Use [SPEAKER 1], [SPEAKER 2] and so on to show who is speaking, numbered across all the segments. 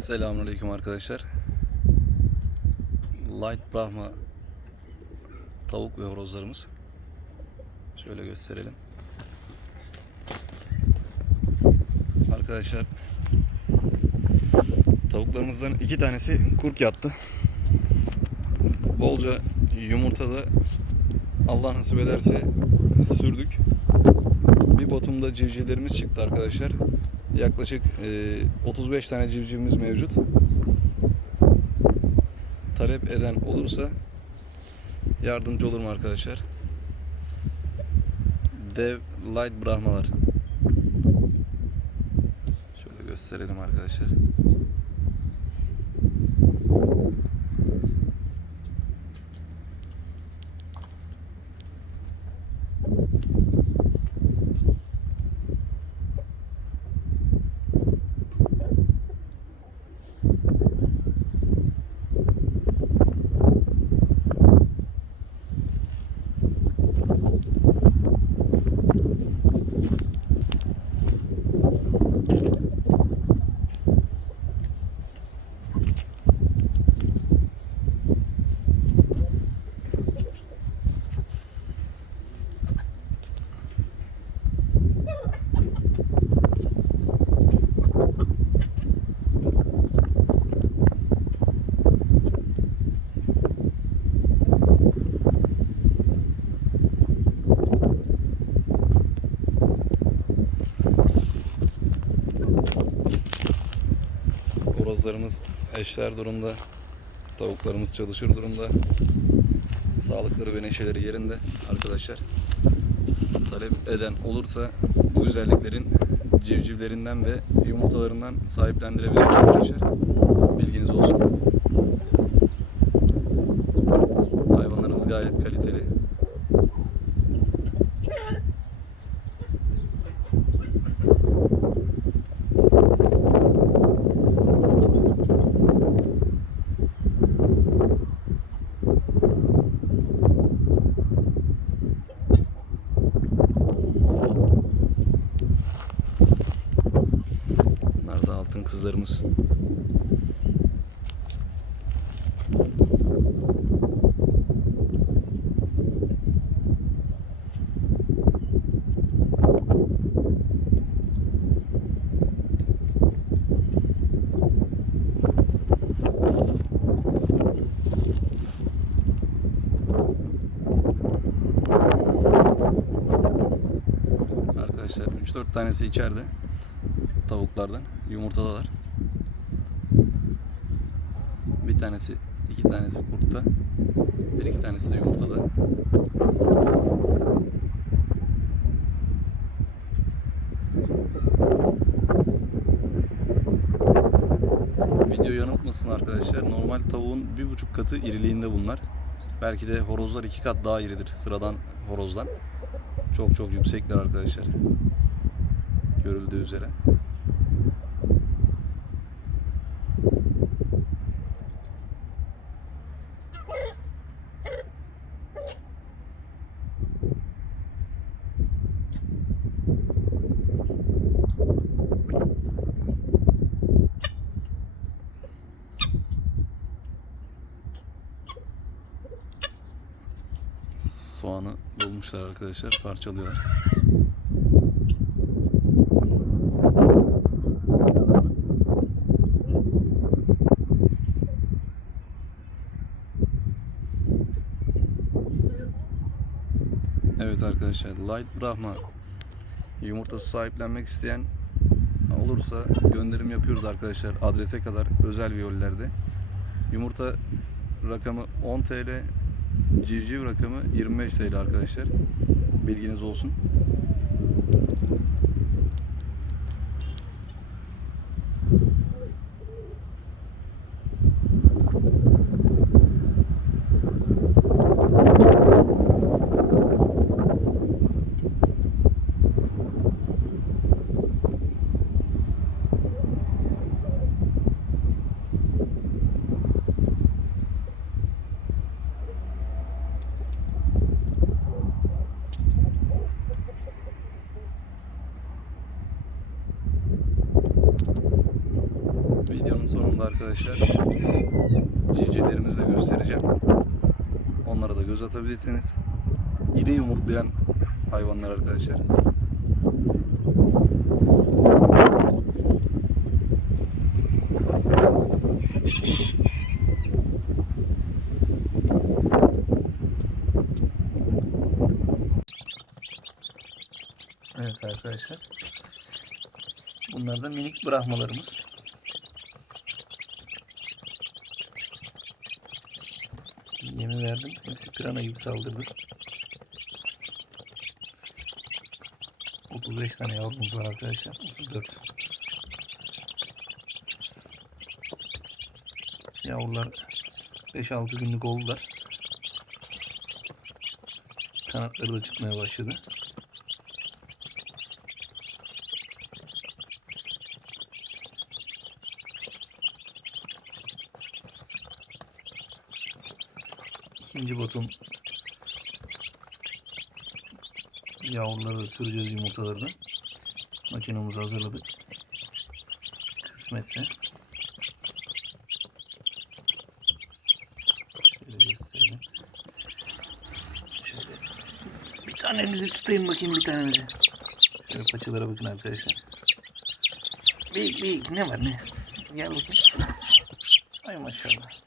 [SPEAKER 1] Selamünaleyküm arkadaşlar. Light Brahma tavuk ve horozlarımız. Şöyle gösterelim. Arkadaşlar tavuklarımızdan iki tanesi kurk yattı. Bolca yumurtada Allah nasip ederse sürdük. Bir botumda civcivlerimiz çıktı arkadaşlar. Yaklaşık e, 35 tane civcivimiz mevcut. Talep eden olursa yardımcı olurum arkadaşlar. Dev Light Brahmalar. Şöyle gösterelim arkadaşlar. Horozlarımız eşler durumda. Tavuklarımız çalışır durumda. Sağlıkları ve neşeleri yerinde arkadaşlar. Talep eden olursa bu güzelliklerin civcivlerinden ve yumurtalarından sahiplendirebiliriz arkadaşlar. Bilginiz olsun. Altın kızlarımız. Arkadaşlar 3-4 tanesi içeride tavuklardan. Yumurtadalar. Bir tanesi, iki tanesi kurtta. Bir iki tanesi de yumurtada. Video yanıltmasın arkadaşlar. Normal tavuğun bir buçuk katı iriliğinde bunlar. Belki de horozlar iki kat daha iridir sıradan horozdan. Çok çok yüksekler arkadaşlar. Görüldüğü üzere. Bulmuşlar arkadaşlar. Parçalıyorlar. Evet arkadaşlar Light Brahma yumurtası sahiplenmek isteyen olursa gönderim yapıyoruz arkadaşlar adrese kadar özel viyollerde. Yumurta rakamı 10 TL, civciv rakamı 25 TL arkadaşlar. Bilginiz olsun. Sonunda arkadaşlar civcivlerimizi de göstereceğim. Onlara da göz atabilirsiniz. İri yumurtlayan hayvanlar arkadaşlar. Evet arkadaşlar. Bunlar da minik brahmalarımız. Yemi verdim. Hepsi pirana gibi saldırdı. 35 tane yavrumuz var arkadaşlar. 34. Yavrular 5-6 günlük oldular. Kanatları da çıkmaya başladı. İkinci botun yavruları süreceğiz yumurtalarını. Makinemizi hazırladık. Kısmetse. Şöyle gösterelim. Şöyle bir tanenizi tutayım bakayım bir tanenizi. Şöyle paçalara bakın arkadaşlar. Büyük büyük ne var ne? Gel bakayım. Ay maşallah.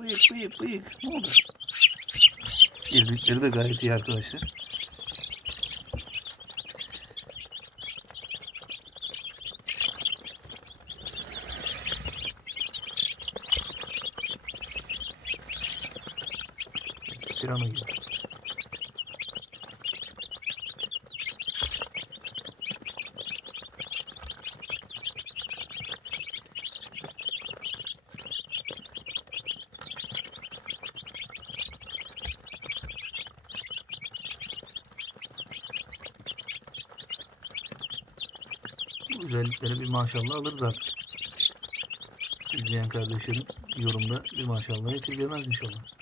[SPEAKER 1] Bıyık bıyık bıyık. Ne oldu? İrlikleri de gayet iyi arkadaşlar. Pirana gibi. Bu özelliklere bir maşallah alırız artık. İzleyen kardeşlerim yorumda bir maşallah esirgemez inşallah.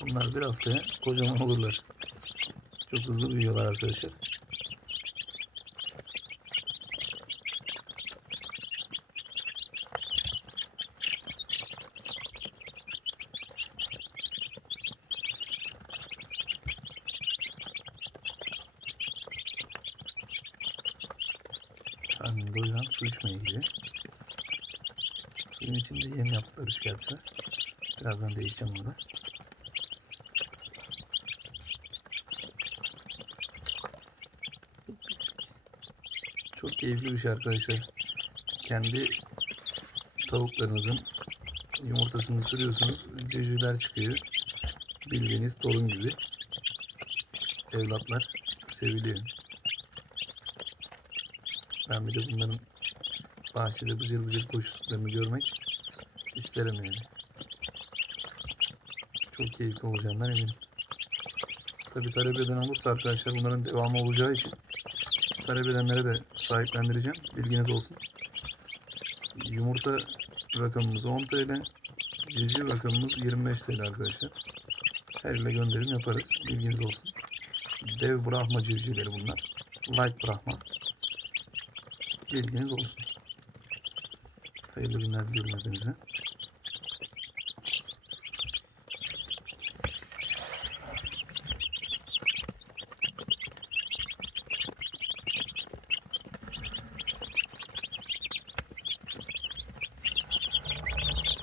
[SPEAKER 1] Bunlar bir haftaya kocaman olurlar. Çok hızlı büyüyorlar arkadaşlar. Karnını doyuran su içmeye gidiyor. Suyun içinde yem yaptılar üç kağıtça. Birazdan değişeceğim orada. Çok keyifli bir şey arkadaşlar. Kendi tavuklarınızın yumurtasını sürüyorsunuz. Cücüler çıkıyor. Bildiğiniz torun gibi. Evlatlar seviliyor. Ben bir de bunların bahçede bıcır bıcır koştuklarını görmek isterim yani. Çok keyifli olacağından eminim. Tabi talep eden olursa arkadaşlar bunların devamı olacağı için talep de sahiplendireceğim. Bilginiz olsun. Yumurta rakamımız 10 TL. Civciv rakamımız 25 TL arkadaşlar. Her ile gönderim yaparız. Bilginiz olsun. Dev Brahma civcivleri bunlar. Light Brahma. Bilginiz olsun. Hayırlı günler diliyorum hepinize.